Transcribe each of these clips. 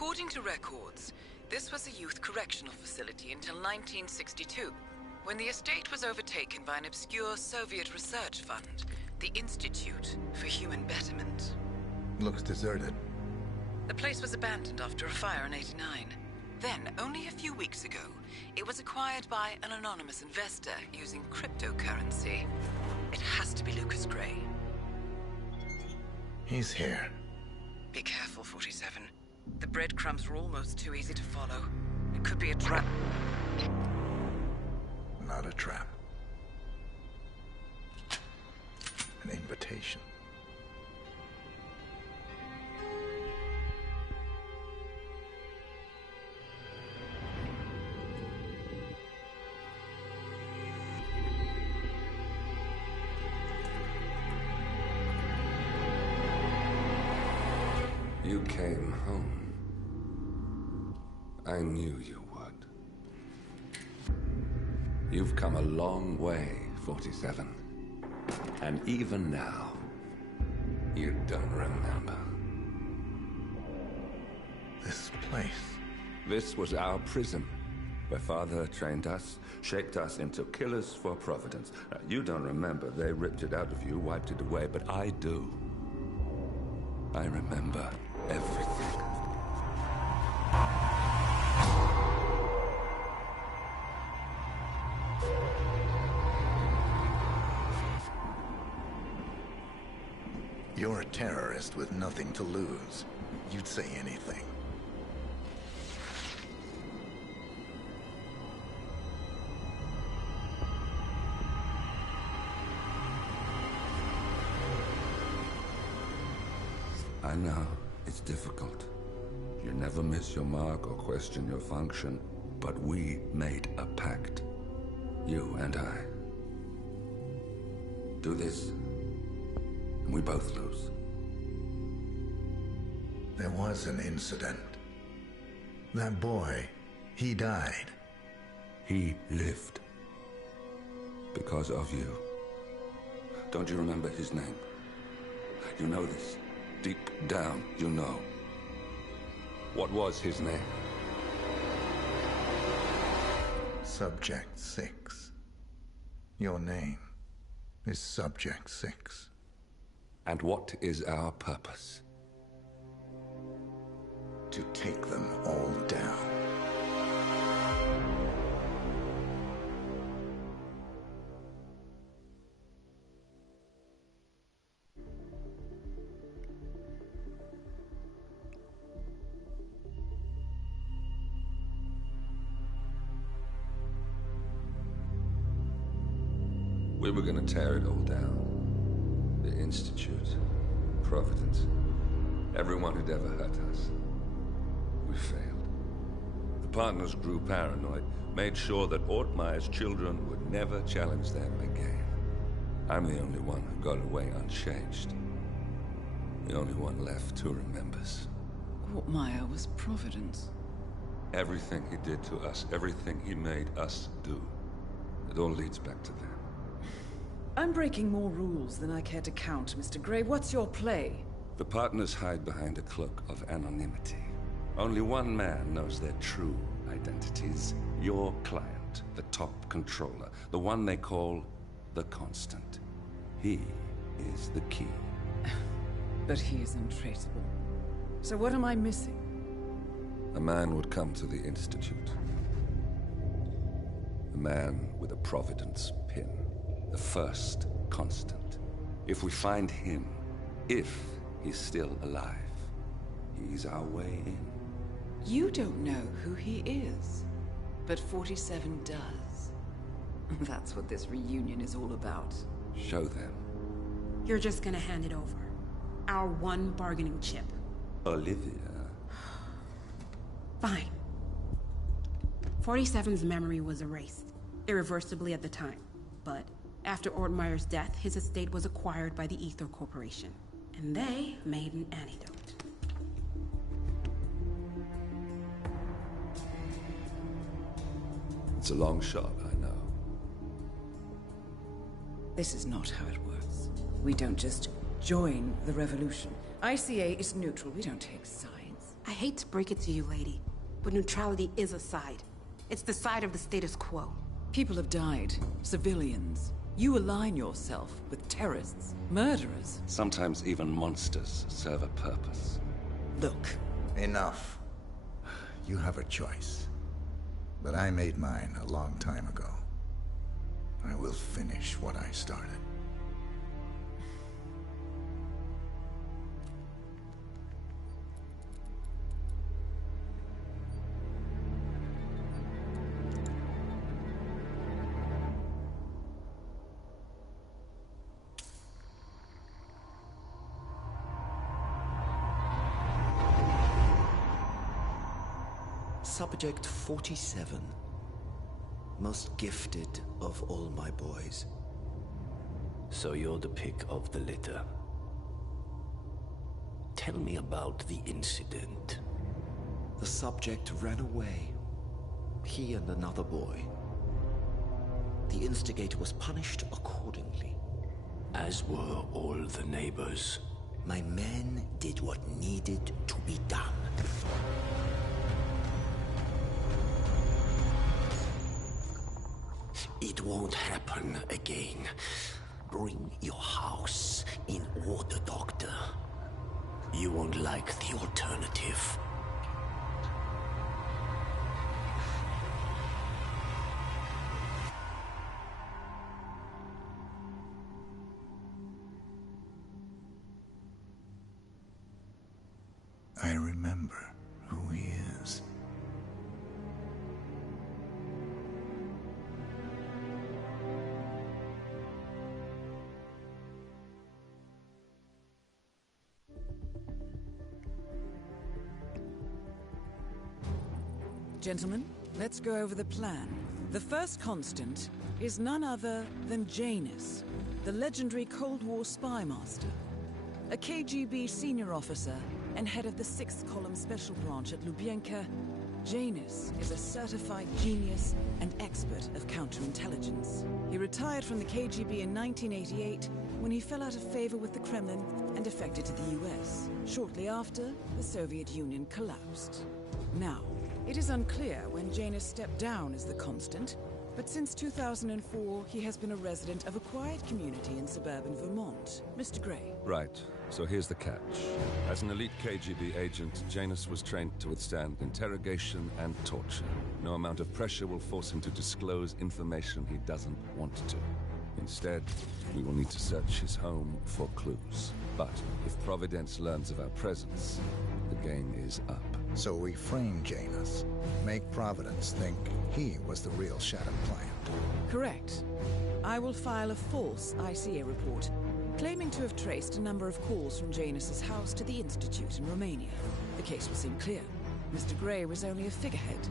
According to records, this was a youth correctional facility until 1962, when the estate was overtaken by an obscure Soviet research fund, the Institute for Human Betterment. Looks deserted. The place was abandoned after a fire in '89. Then, only a few weeks ago, it was acquired by an anonymous investor using cryptocurrency. It has to be Lucas Gray. He's here. Be careful, 47. The breadcrumbs were almost too easy to follow. It could be a trap. Not a trap. An invitation. You came home. I knew you would. You've come a long way, 47. And even now, you don't remember. This place. This was our prison, where Father trained us, shaped us into killers for Providence. Now, you don't remember. They ripped it out of you, wiped it away, but I do. I remember everything. You're a terrorist with nothing to lose. You'd say anything. I know, it's difficult. You never miss your mark or question your function, but we made a pact. You and I. Do this, and we both lose. There was an incident. That boy, he died. He lived. Because of you. Don't you remember his name? You know this. Deep down, you know. What was his name? Subject 6. Your name is Subject 6. And what is our purpose? To take them all down. We were gonna tear it all down. The Institute, Providence, everyone who'd ever hurt us. We failed. The partners grew paranoid, made sure that Ortmeyer's children would never challenge them again. I'm the only one who got away unchanged. The only one left who remembers. Ortmeyer was Providence. Everything he did to us, everything he made us do, it all leads back to them. I'm breaking more rules than I care to count, Mr. Gray. What's your play? The partners hide behind a cloak of anonymity. Only one man knows their true identities. Your client, the top controller, the one they call the Constant. He is the key. But he is untraceable. So what am I missing? A man would come to the Institute. A man with a Providence pin. The first Constant. If we find him, if he's still alive, he's our way in. You don't know who he is, but 47 does. That's what this reunion is all about. Show them. You're just gonna hand it over. Our one bargaining chip. Olivia. Fine. 47's memory was erased, irreversibly at the time. But after Ortmeyer's death, his estate was acquired by the Ether Corporation. And they made an antidote. It's a long shot, I know. This is not how it works. We don't just join the revolution. ICA is neutral. We don't take sides. I hate to break it to you, lady, but neutrality is a side. It's the side of the status quo. People have died. Civilians. You align yourself with terrorists, murderers. Sometimes even monsters serve a purpose. Look. Enough. You have a choice. But I made mine a long time ago. I will finish what I started. Subject 47. Most gifted of all my boys. So you're the pick of the litter. Tell me about the incident. The subject ran away. He and another boy. The instigator was punished accordingly. As were all the neighbors. My men did what needed to be done. It won't happen again. Bring your house in order, Doctor. You won't like the alternative. I remember who he is. Gentlemen, let's go over the plan. The first constant is none other than Janus, the legendary Cold War spy master. A KGB senior officer and head of the 6th Column Special Branch at Lubyanka, Janus is a certified genius and expert of counterintelligence. He retired from the KGB in 1988 when he fell out of favor with the Kremlin and defected to the US. Shortly after, the Soviet Union collapsed. Now, it is unclear when Janus stepped down as the constant, but since 2004, he has been a resident of a quiet community in suburban Vermont. Mr. Gray. Right. So here's the catch. As an elite KGB agent, Janus was trained to withstand interrogation and torture. No amount of pressure will force him to disclose information he doesn't want to. Instead, we will need to search his home for clues. But if Providence learns of our presence, the game is up. So we frame Janus. Make Providence think he was the real Shadow client. Correct. I will file a false ICA report, claiming to have traced a number of calls from Janus's house to the Institute in Romania. The case will seem clear. Mr. Gray was only a figurehead.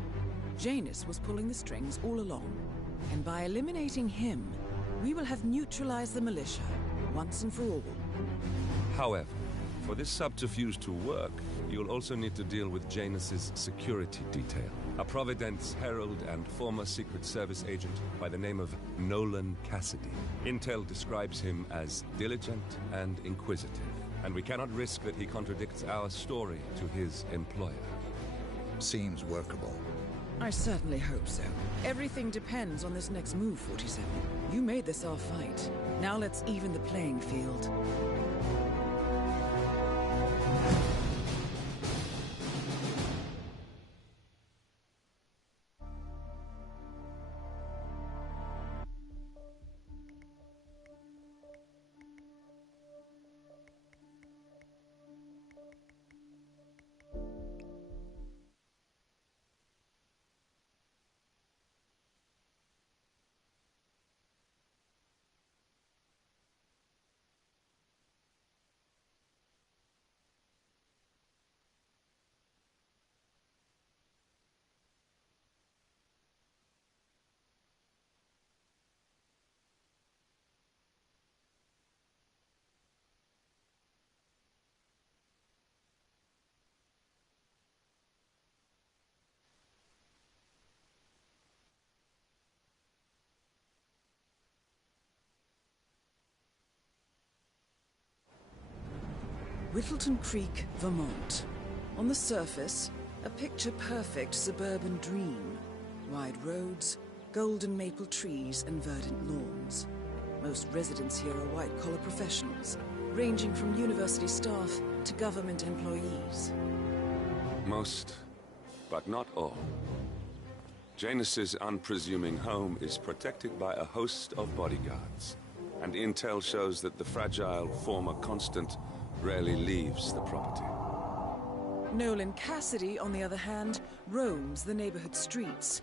Janus was pulling the strings all along. And by eliminating him, we will have neutralized the militia, once and for all. However, for this subterfuge to work, you'll also need to deal with Janus's security detail. A Providence herald and former Secret Service agent by the name of Nolan Cassidy. Intel describes him as diligent and inquisitive, and we cannot risk that he contradicts our story to his employer. Seems workable. I certainly hope so. Everything depends on this next move, 47. You made this our fight. Now let's even the playing field. Whittleton Creek, Vermont. On the surface, a picture-perfect suburban dream. Wide roads, golden maple trees, and verdant lawns. Most residents here are white-collar professionals, ranging from university staff to government employees. Most, but not all. Janus's unpresuming home is protected by a host of bodyguards, and intel shows that the fragile former Constant rarely leaves the property. Nolan Cassidy, on the other hand, roams the neighborhood streets.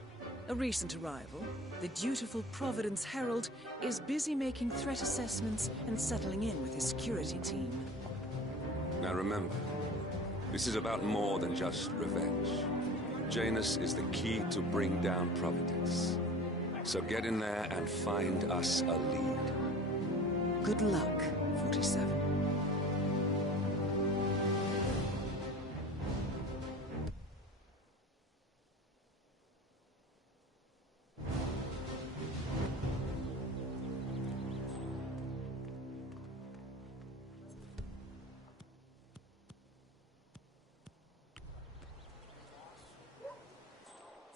A recent arrival, the dutiful Providence Herald is busy making threat assessments and settling in with his security team. Now remember, this is about more than just revenge. Janus is the key to bring down Providence. So get in there and find us a lead. Good luck,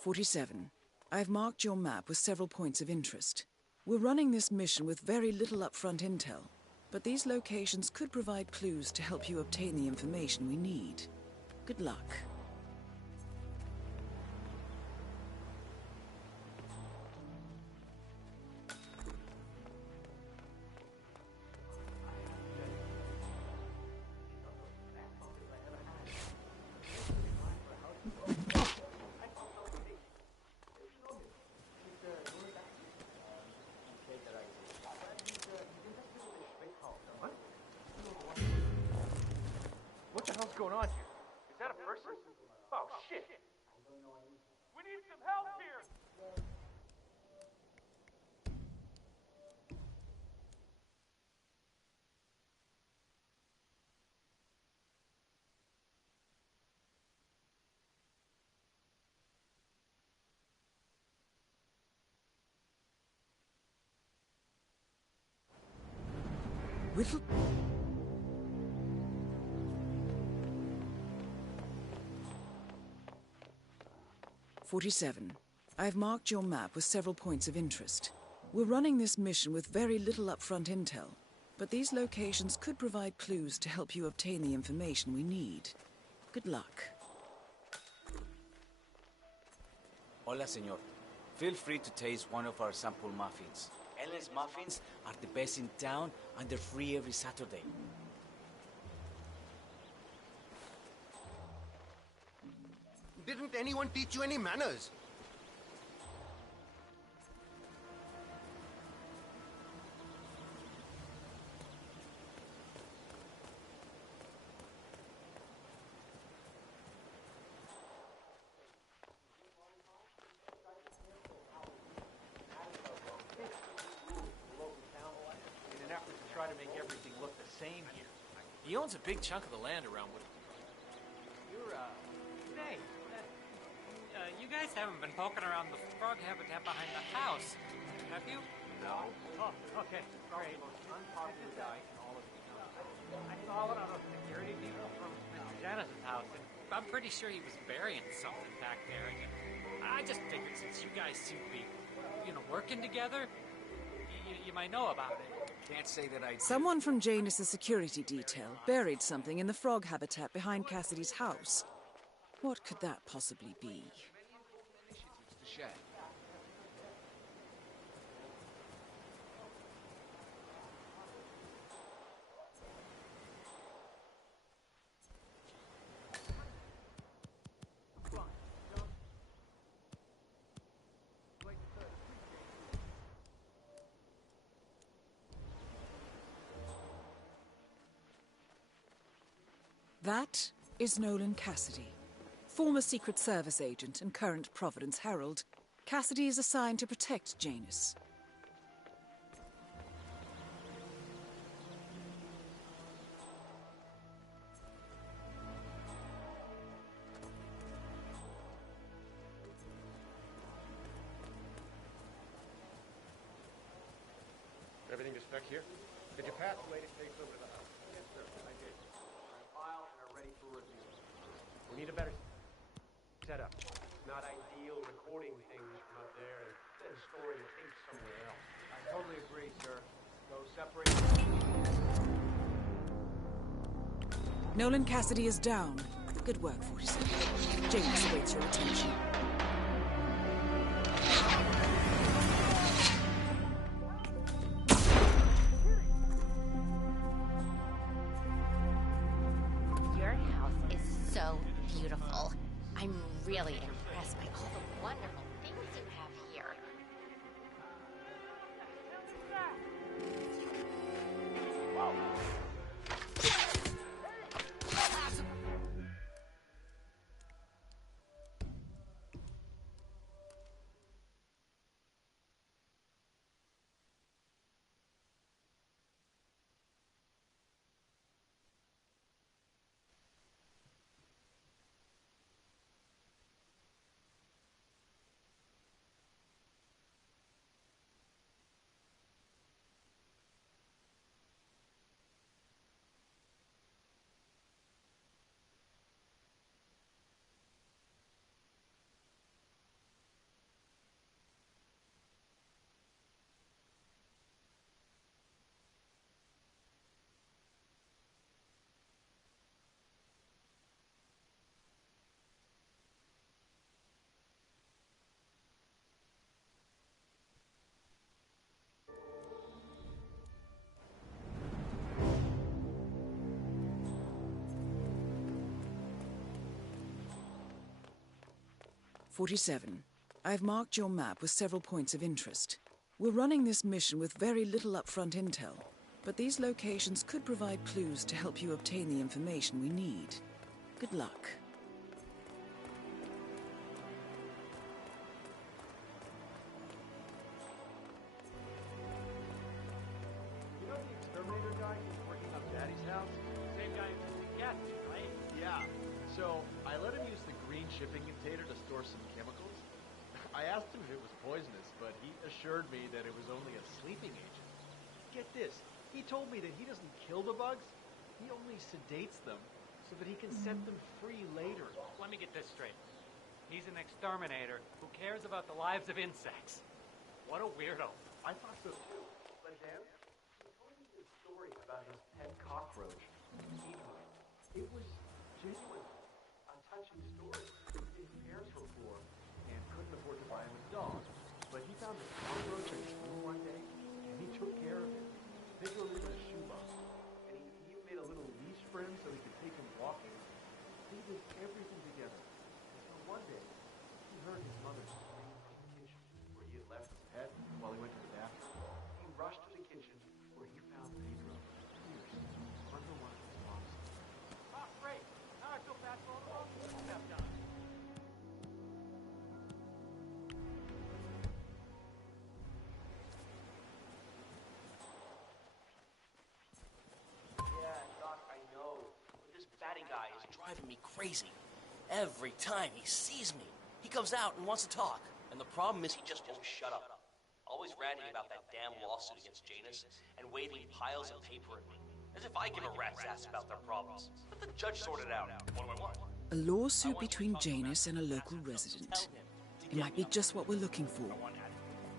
47. I've marked your map with several points of interest. We're running this mission with very little upfront intel, but these locations could provide clues to help you obtain the information we need. Good luck. What the hell's going on here? Is that a person? Oh, shit! We need some help here! Whittle... 47. I've marked your map with several points of interest. We're running this mission with very little upfront intel, but these locations could provide clues to help you obtain the information we need. Good luck. Hola, señor. Feel free to taste one of our sample muffins. Ellen's muffins are the best in town, and they're free every Saturday. Didn't anyone teach you any manners? In an effort to try to make everything look the same here. He owns a big chunk of the land around Wood. You're, Hey, you guys haven't been poking around the frog habitat behind the house, have you? No. Oh, okay. Great. Unpopular guy in all of the I saw one of those security people from Mr. Janice's house, and I'm pretty sure he was burying something back there. And I just figured since you guys seem to be, working together, you might know about it. Can't say that I did. Someone from Janus's security detail buried something in the frog habitat behind Cassidy's house. What could that possibly be? That is Nolan Cassidy. Former Secret Service agent and current Providence Herald, Cassidy is assigned to protect Janus. everything to spec here? Did you pass the latest tapes over to the house? Yes, sir. I did. File and are ready for review. When better set up. Not ideal recording things from up there and then storing the tape somewhere else. I totally agree, sir. Go separate. Nolan Cassidy is down. Good work, 47. James awaits your attention. Your house is so beautiful. I'm really impressed by all the wonderful things you have here. "47. I've marked your map with several points of interest. We're running this mission with very little upfront intel, but these locations could provide clues to help you obtain the information we need. Good luck." You know the exterminator guy who's working on Daddy's house? Same guy who took the gas, right? Yeah. So I let him use the green shipping container to store some chemicals. I asked him if it was poisonous, but he assured me that it was only a sleeping agent. Get this, he told me that he doesn't kill the bugs, he only sedates them so that he can set them free later. Let me get this straight. He's an exterminator who cares about the lives of insects. What a weirdo. I thought so too. But then, he told me this story about his pet cockroach, Hitman. It was genuine, a touching story. His parents were poor and couldn't afford to buy him a dog. But he found this cockroach in his room one day, and he took care of it. They threw him in a shoebox. And he even made a little leash for him so he could take him walking. They did everything together. Until one day, he heard his mother scream from the kitchen, where he had left his pet while he went to the bathroom. He rushed to the kitchen, where he found Pedro, pierced under one of his boxes. Oh, great. Now I feel bad for all the wrong things I've done. Yeah, Doc, I know. But this batty guy is driving me crazy. Every time he sees me, he comes out and wants to talk. And the problem is he just won't shut up. Always ranting about that damn lawsuit against Janus and waving piles of paper at me. As if I give a rat's ass about their problems. Let the judge sort it out. What do I want? A lawsuit between Janus and a local resident. It might be just what we're looking for.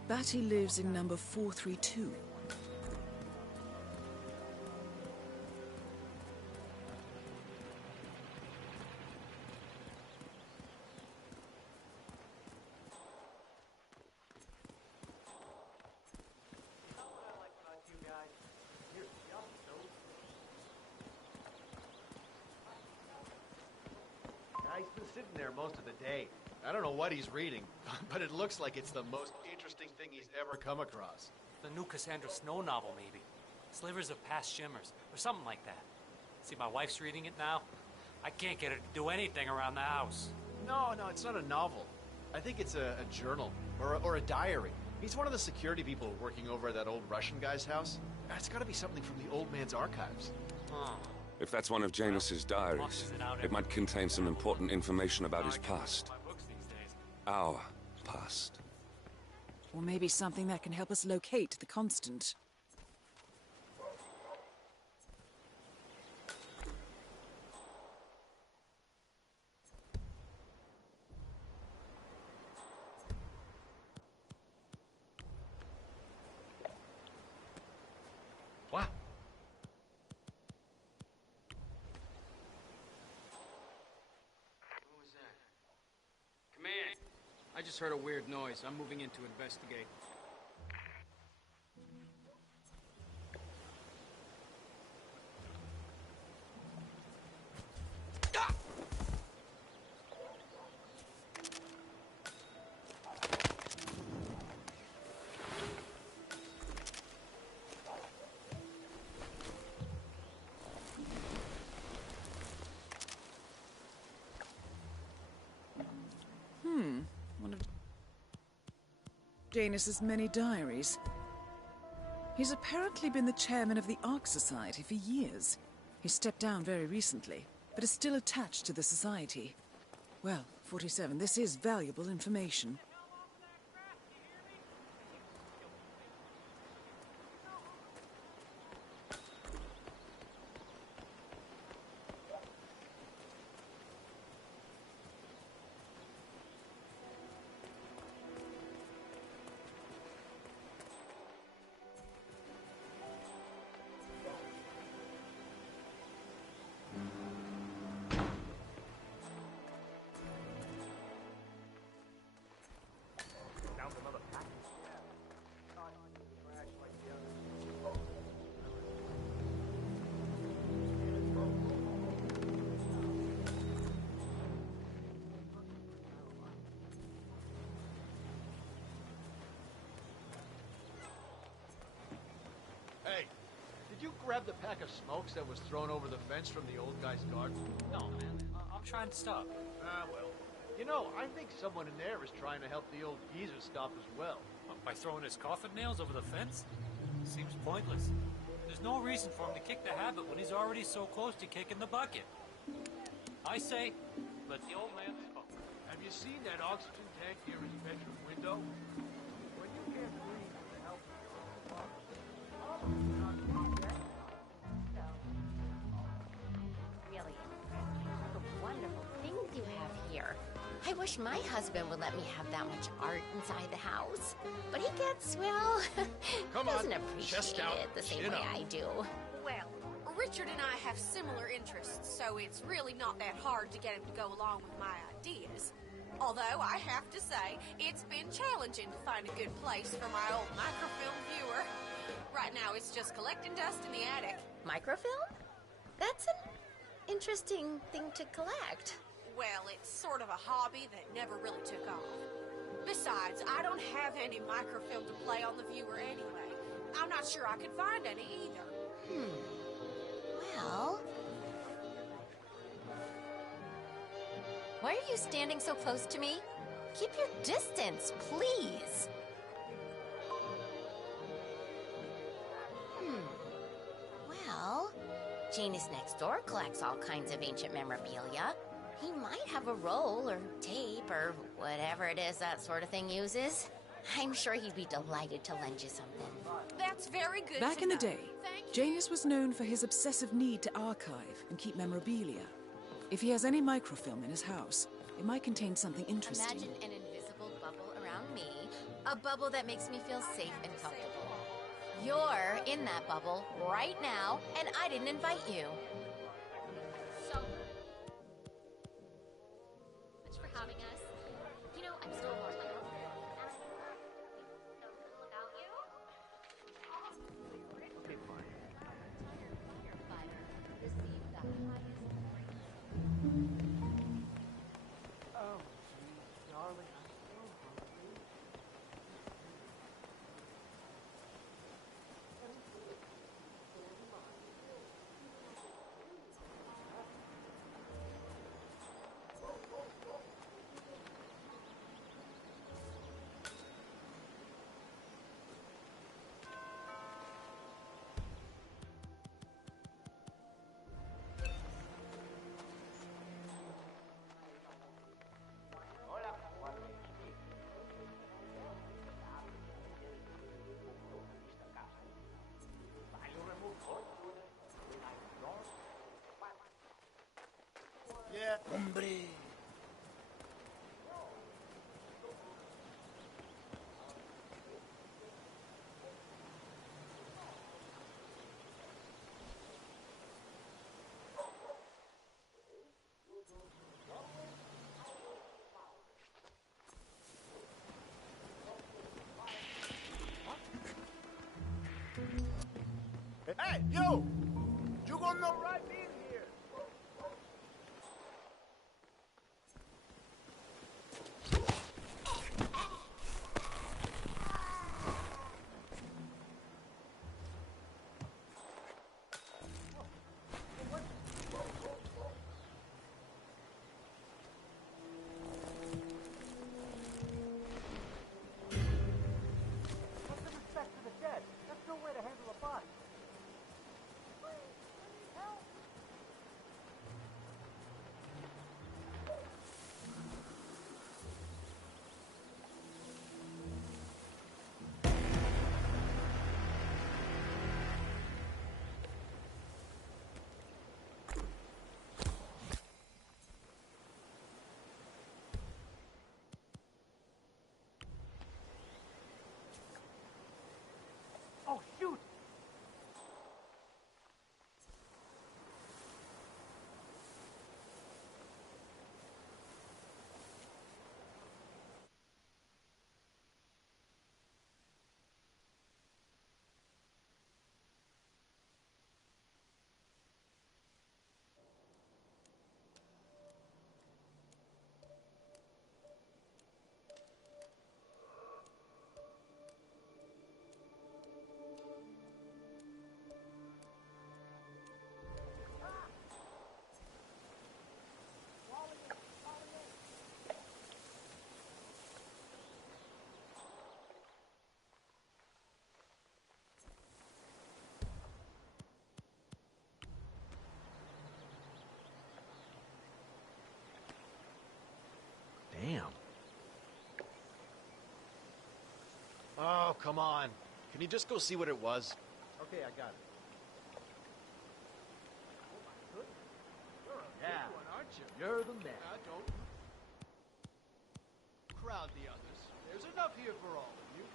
Batty lives in number 432. He's been sitting there most of the day. I don't know what he's reading, but it looks like it's the most interesting thing he's ever come across. The new Cassandra Snow novel, maybe. Slivers of Past Shimmers, or something like that. See, my wife's reading it now. I can't get her to do anything around the house. No, it's not a novel. I think it's a journal, or a diary. He's one of the security people working over at that old Russian guy's house. It's gotta be something from the old man's archives. Huh. If that's one of Janus's diaries, it might contain some important information about his past. Our past. Or maybe something that can help us locate the Constant. I just heard a weird noise. I'm moving in to investigate. One of Janus's many diaries. He's apparently been the chairman of the Ark Society for years. He stepped down very recently, but is still attached to the society. Well, 47, this is valuable information. Hey, did you grab the pack of smokes that was thrown over the fence from the old guy's garden? No, man. I'm trying to stop. Ah, well. You know, I think someone in there is trying to help the old geezer stop as well. By throwing his coffin nails over the fence? Seems pointless. There's no reason for him to kick the habit when he's already so close to kicking the bucket. I say, let the old man smoke. Have you seen that oxygen tank near his bedroom window? When you can't breathe with the help of your own lungs, Really, all the wonderful things you have here. I wish my husband would let me have that much art inside the house. But he gets, well, doesn't appreciate it the same way I do. Well, Richard and I have similar interests, so it's really not that hard to get him to go along with my ideas. Although, I have to say, it's been challenging to find a good place for my old microfilm viewer. Right now, it's just collecting dust in the attic. Microfilm? That's an interesting thing to collect. Well, it's sort of a hobby that never really took off. Besides, I don't have any microfilm to play on the viewer anyway. I'm not sure I could find any either. Well... Why are you standing so close to me? Keep your distance, please. Well, Janus next door collects all kinds of ancient memorabilia. He might have a roll or tape or whatever it is that sort of thing uses. I'm sure he'd be delighted to lend you something. That's very good. Back in the day, Janus was known for his obsessive need to archive and keep memorabilia. If he has any microfilm in his house, it might contain something interesting. Imagine an invisible bubble around me, a bubble that makes me feel safe and comfortable. You're in that bubble right now, and I didn't invite you. So much for having us. You know, I'm still more like without you. Okay, fine. Receive that. Oh, geez, darling, I'm so hungry. Yeah, hombre. Yo! You gonna know right in here! What's the respect for the dead? That's no way to handle a body. Oh, shoot! Damn. Oh, come on. Can you just go see what it was? Okay, I got it. Yeah. Good one, aren't you? You're the man. Don't crowd the others. There's enough here for all of you.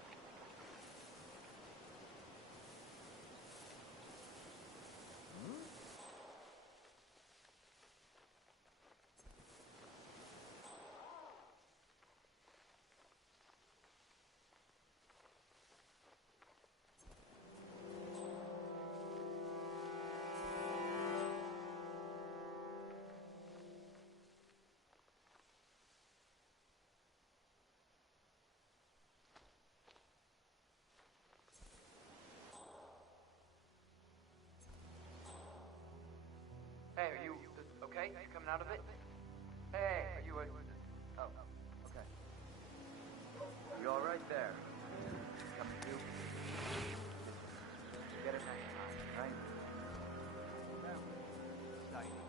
Hey, are you okay? You coming out of it? Hey, are you oh, okay. You all right there? Up to you. Get it next time, right? Exciting.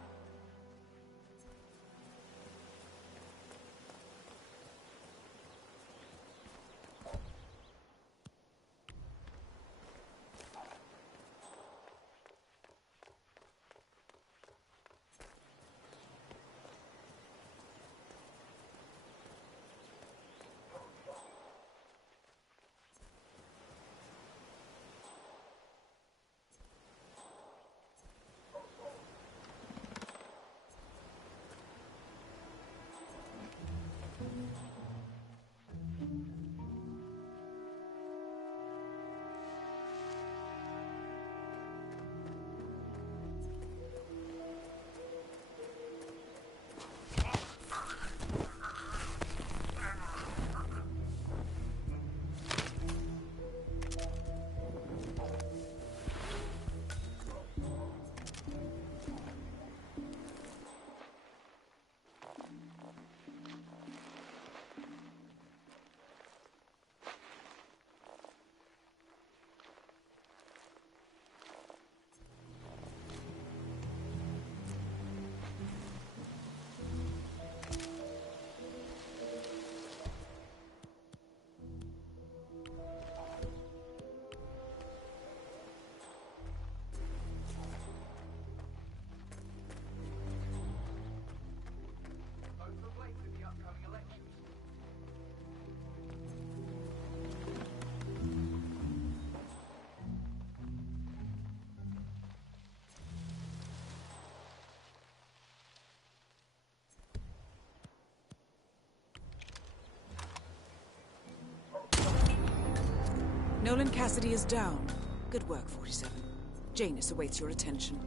Nolan Cassidy is down. Good work, 47. Janus awaits your attention.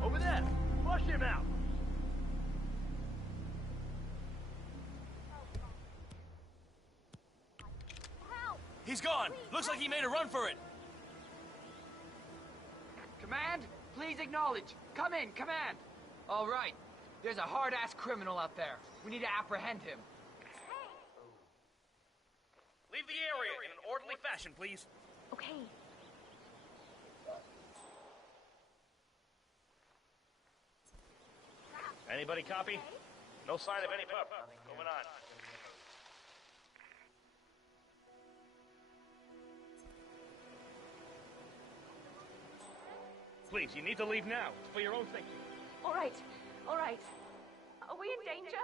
Over there! Flush him out! He's gone! Looks like he made a run for it! Command, please acknowledge. Come in, command. All right. There's a hard-ass criminal out there. We need to apprehend him. Leave the area in an orderly fashion, please. Okay. Anybody copy? No sign of any pup. Moving on. Please, you need to leave now. It's for your own safety. All right. All right. Are we in danger?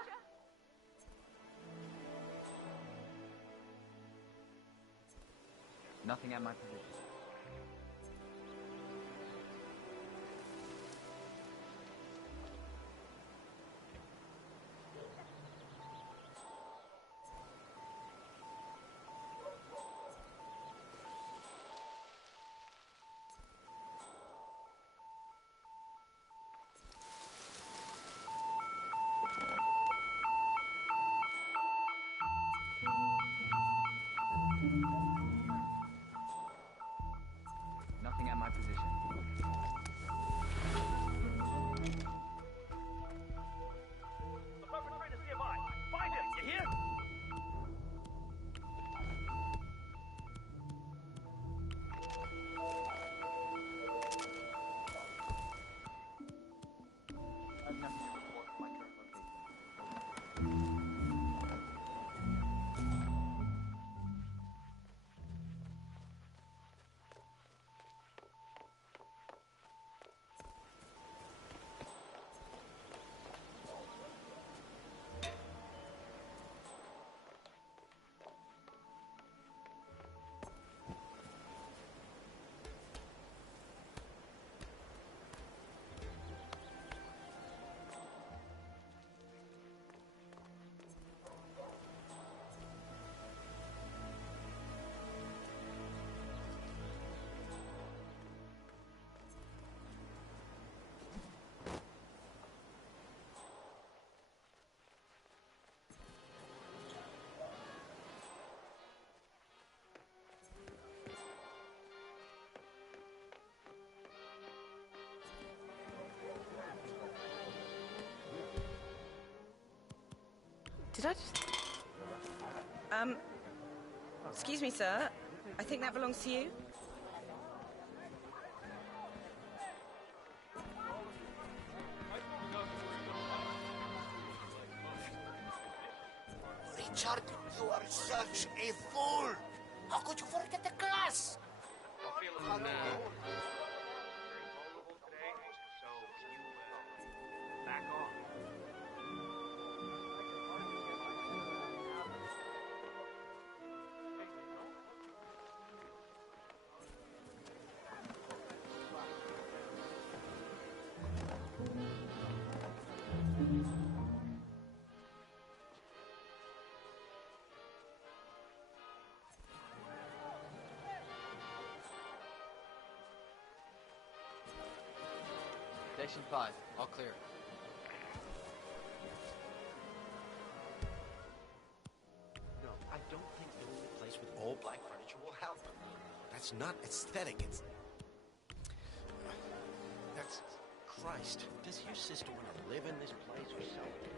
Nothing at my position. Nothing at my position. The perpetrator's nearby. Find him, you hear? I have nothing to report from my current location. Did I just... Excuse me, sir. I think that belongs to you. Richard, you are such a fool! How could you forget the class? I'm feeling very vulnerable today, so you back off. Station 5, all clear. No, I don't think filling the place with all black furniture will help. That's not aesthetic, it's... That's... Christ, does your sister want to live in this place or something?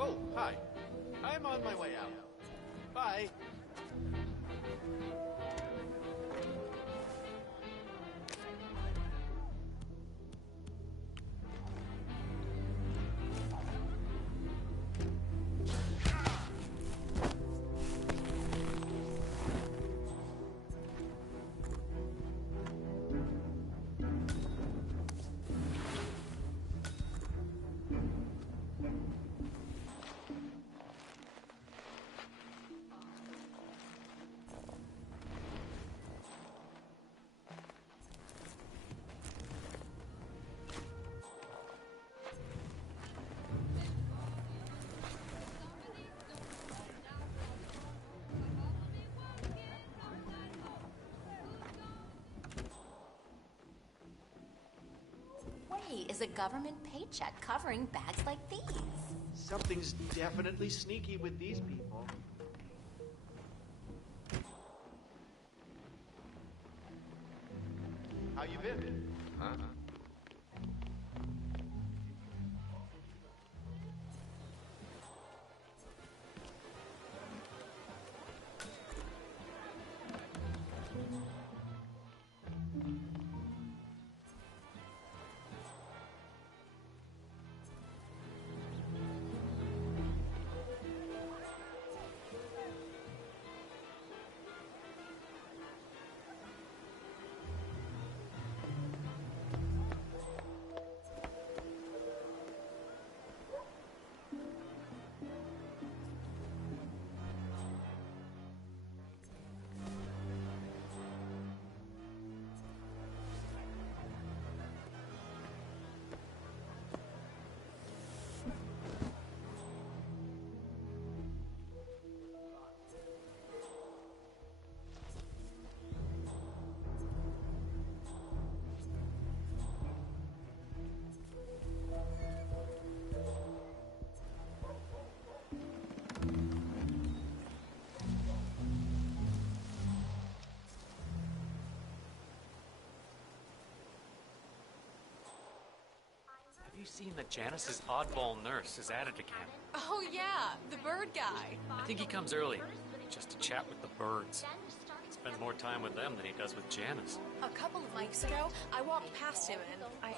Oh, hi. I'm on my way out. Bye. Is a government paycheck covering bags like these? Something's definitely sneaky with these people. How you been? Huh? Have you seen that Janice's oddball nurse is at it again? Oh yeah, the bird guy. I think he comes early, just to chat with the birds. Spends more time with them than he does with Janice. A couple of weeks ago, I walked past him and I...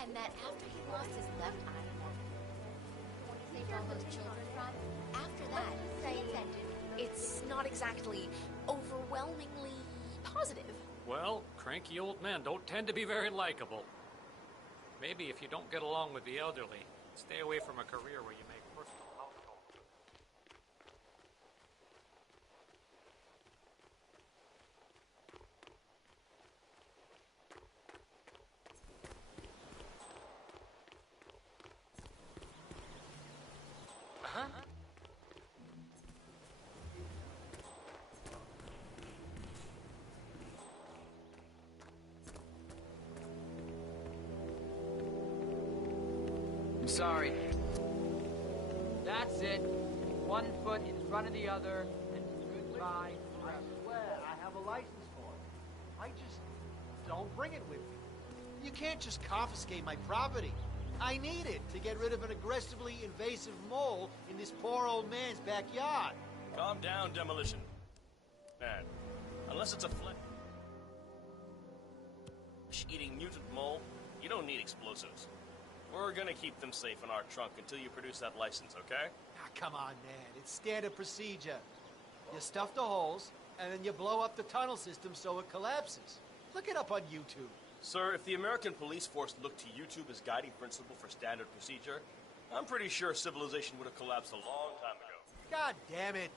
And that after he lost his left eye, saved all those children from, after that, he attended. It's not exactly overwhelmingly positive. Well, cranky old men don't tend to be very likable. Maybe if you don't get along with the elderly, stay away from a career where you make personal household. I'm sorry. That's it. One foot in front of the other, and goodbye forever. I swear, I have a license for it. I just don't bring it with me. You can't just confiscate my property. I need it to get rid of an aggressively invasive mole in this poor old man's backyard. Calm down, Demolition Man. Unless it's a flesh-eating mutant mole, you don't need explosives. We're gonna keep them safe in our trunk until you produce that license, okay? Ah, come on, man. It's standard procedure. You stuff the holes, and then you blow up the tunnel system so it collapses. Look it up on YouTube. Sir, if the American police force looked to YouTube as guiding principle for standard procedure, I'm pretty sure civilization would have collapsed a long time ago. God damn it.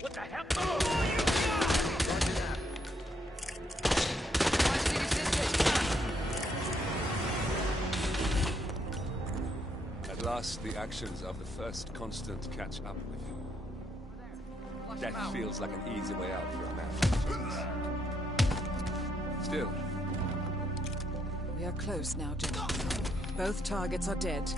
What the hell? Oh, you got! Roger that. At last, the actions of the first constant catch up with you. Death feels like an easy way out for a man. Still. We are close now, gentlemen. Both targets are dead.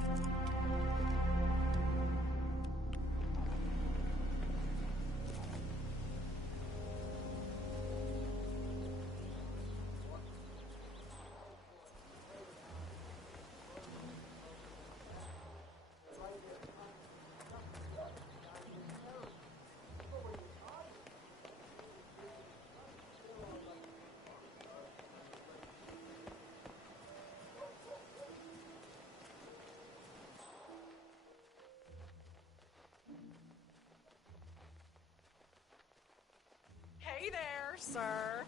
Hey there, sir.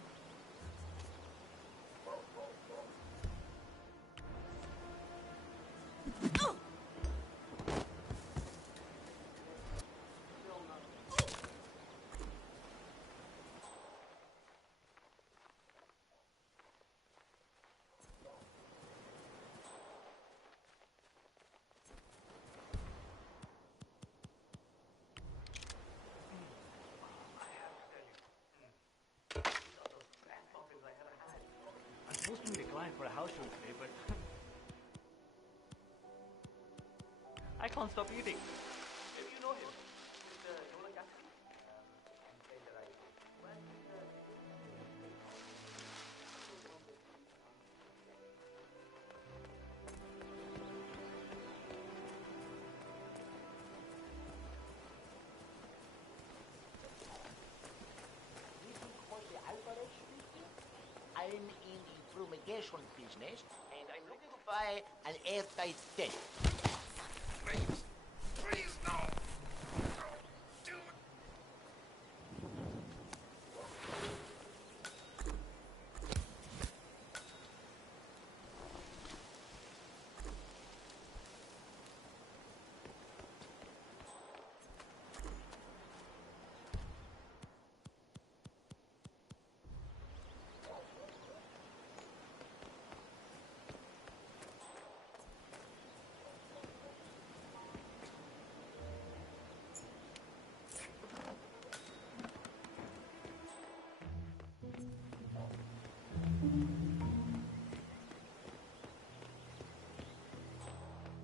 I'm supposed to meet a client for a house show today, but I can't stop eating. Maybe you know him. I'm in the fumigation business, and I'm looking to buy an airtight tent. Please. Please, no.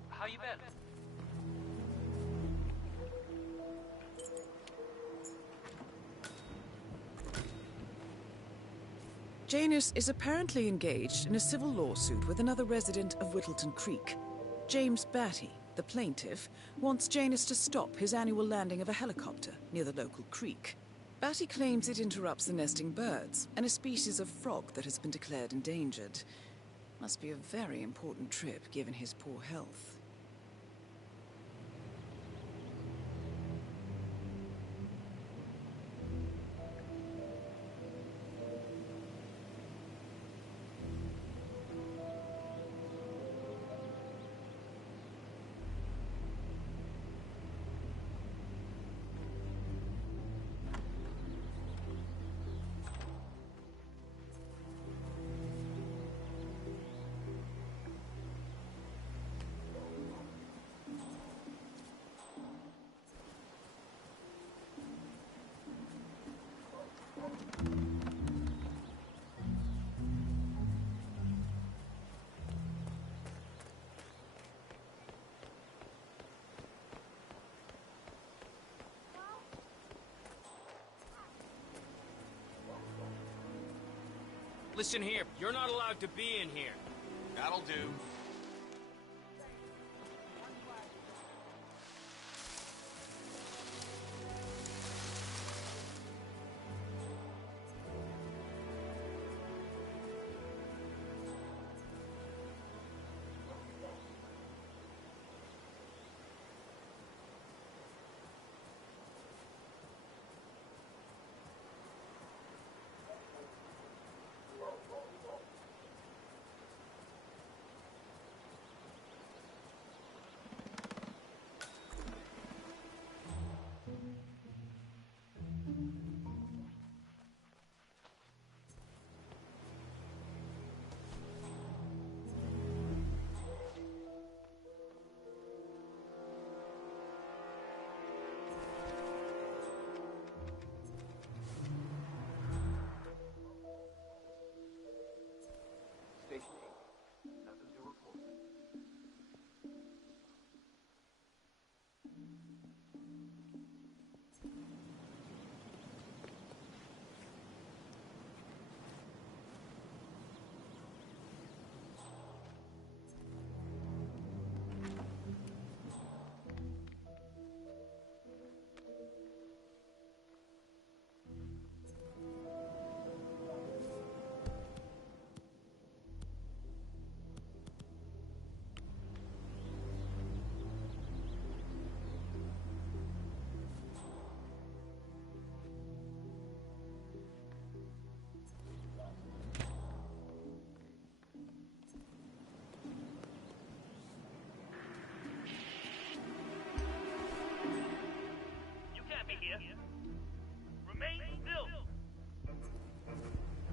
How you been? Janus is apparently engaged in a civil lawsuit with another resident of Whittleton Creek. James Batty, the plaintiff, wants Janus to stop his annual landing of a helicopter near the local creek. Batty claims it interrupts the nesting birds and a species of frog that has been declared endangered. Must be a very important trip given his poor health. Listen here, you're not allowed to be in here. That'll do.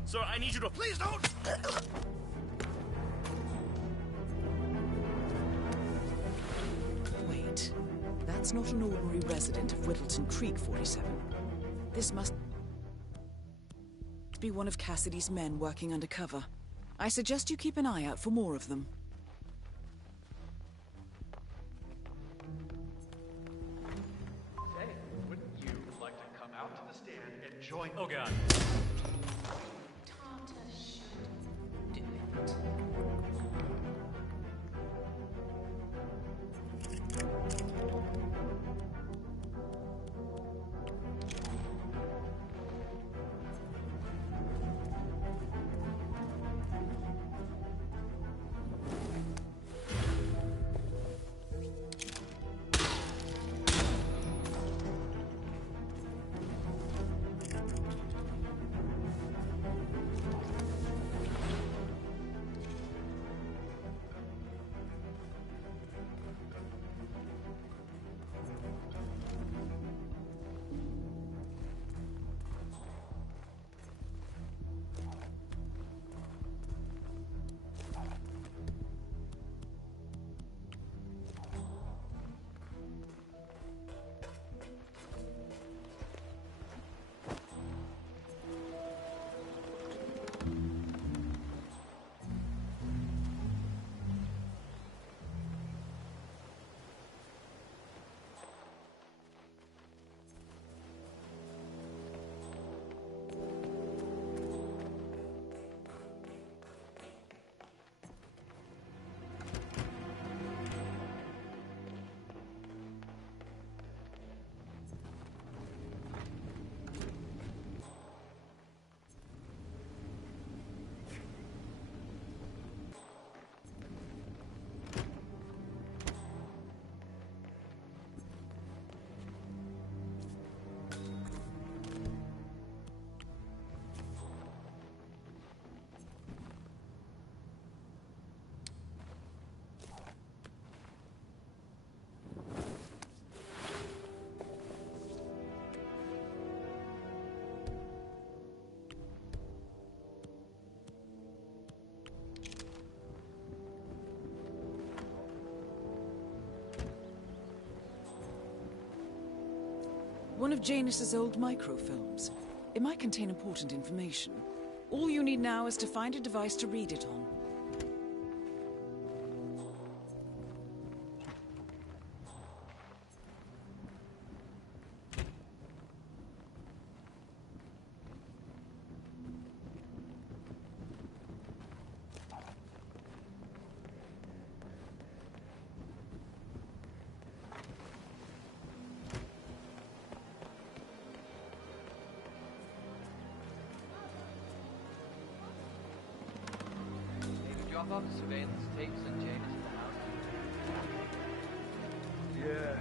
Sir, I need you to please don't. Wait. That's not an ordinary resident of Whittleton Creek, 47. This must be one of Cassidy's men working undercover. I suggest you keep an eye out for more of them. Say, wouldn't you like to come out to the stand and join... Oh, God. One of Janus's old microfilms. It might contain important information. All you need now is to find a device to read it on. Drop off the surveillance tapes and Janus in the house. Yeah,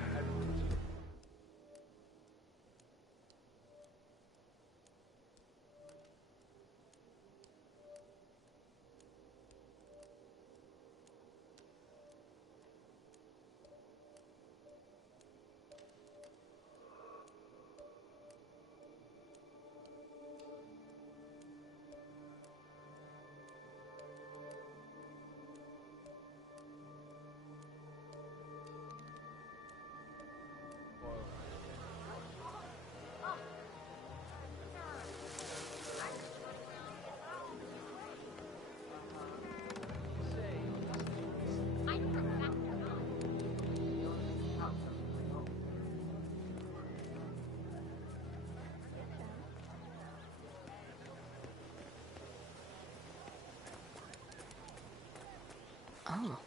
Oh.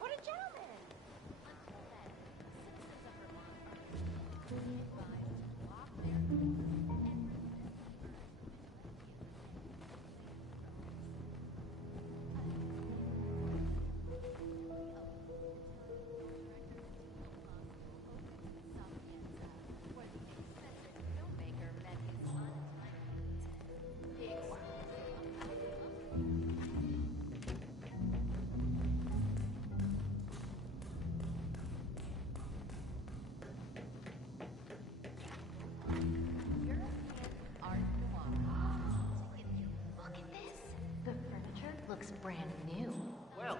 What a gentleman!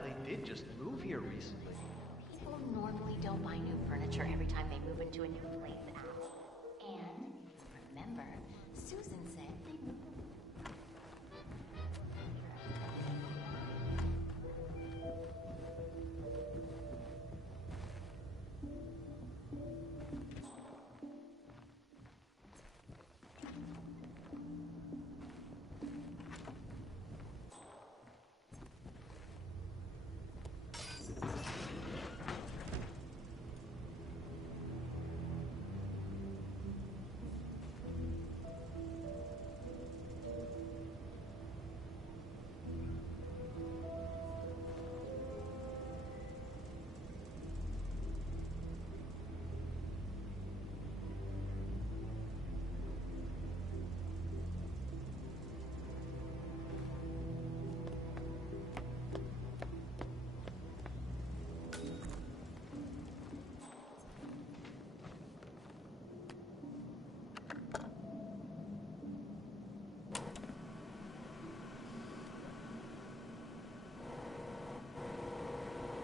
they did just move here recently. People normally don't buy new furniture every time they move into a new place, Al. And, if you remember, Susan said they moved.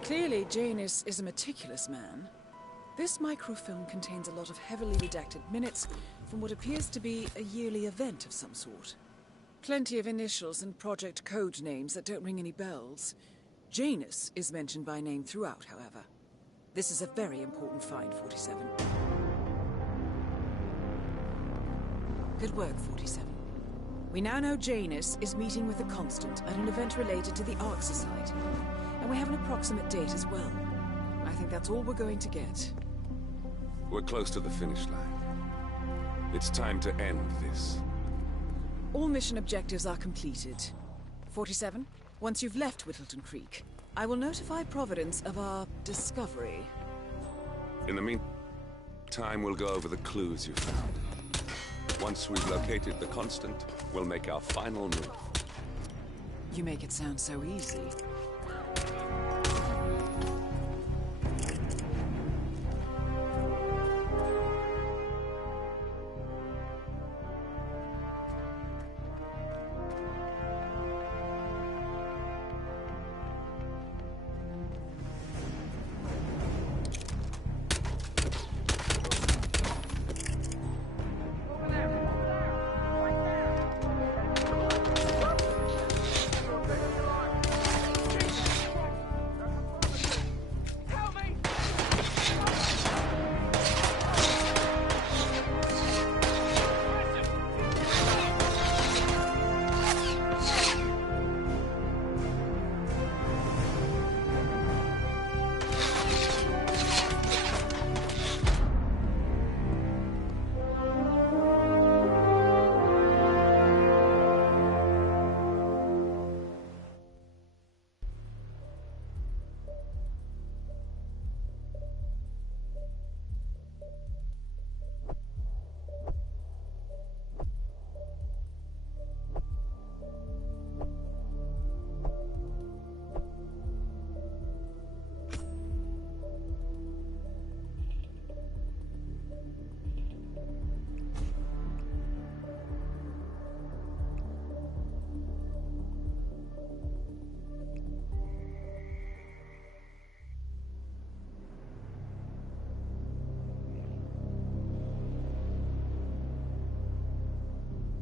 Clearly, Janus is a meticulous man. This microfilm contains a lot of heavily redacted minutes from what appears to be a yearly event of some sort. Plenty of initials and project code names that don't ring any bells. Janus is mentioned by name throughout, however. This is a very important find, 47. Good work, 47. We now know Janus is meeting with the Constant at an event related to the Ark Society. And we have an approximate date as well. I think that's all we're going to get. We're close to the finish line. It's time to end this. All mission objectives are completed. 47, once you've left Whittleton Creek, I will notify Providence of our discovery. In the meantime, we'll go over the clues you found. Once we've located the Constant, we'll make our final move. You make it sound so easy.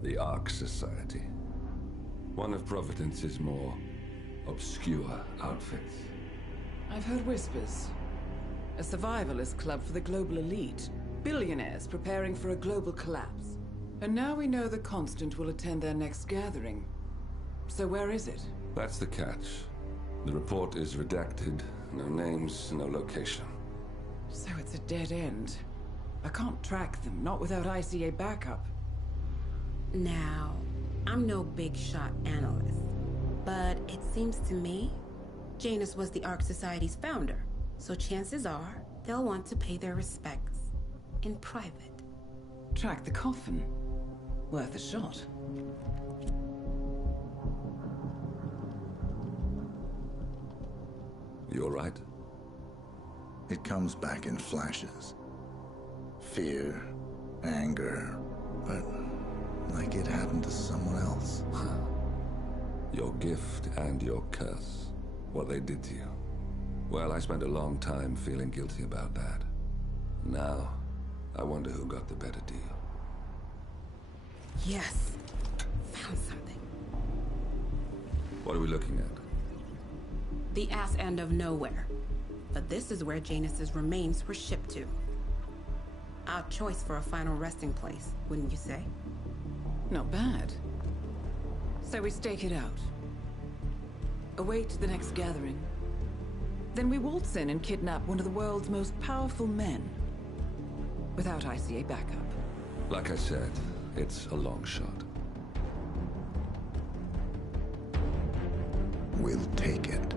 The Ark Society. One of Providence's more obscure outfits. I've heard whispers. A survivalist club for the global elite. Billionaires preparing for a global collapse. And now we know the Constant will attend their next gathering. So where is it? That's the catch. The report is redacted. No names, no location. So it's a dead end. I can't track them, not without ICA backup. Now, I'm no big shot analyst, but it seems to me Janus was the Ark Society's founder, so chances are they'll want to pay their respects in private. Track the coffin. Worth a shot. You all right? It comes back in flashes. Fear, anger, but like it happened to someone else. Your gift and your curse. What they did to you. Well, I spent a long time feeling guilty about that. Now, I wonder who got the better deal. Yes. Found something. What are we looking at? The ass end of nowhere. But this is where Janus's remains were shipped to. Our choice for a final resting place, wouldn't you say? Not bad. So we stake it out. Await the next gathering. Then we waltz in and kidnap one of the world's most powerful men. Without ICA backup. Like I said, it's a long shot. We'll take it.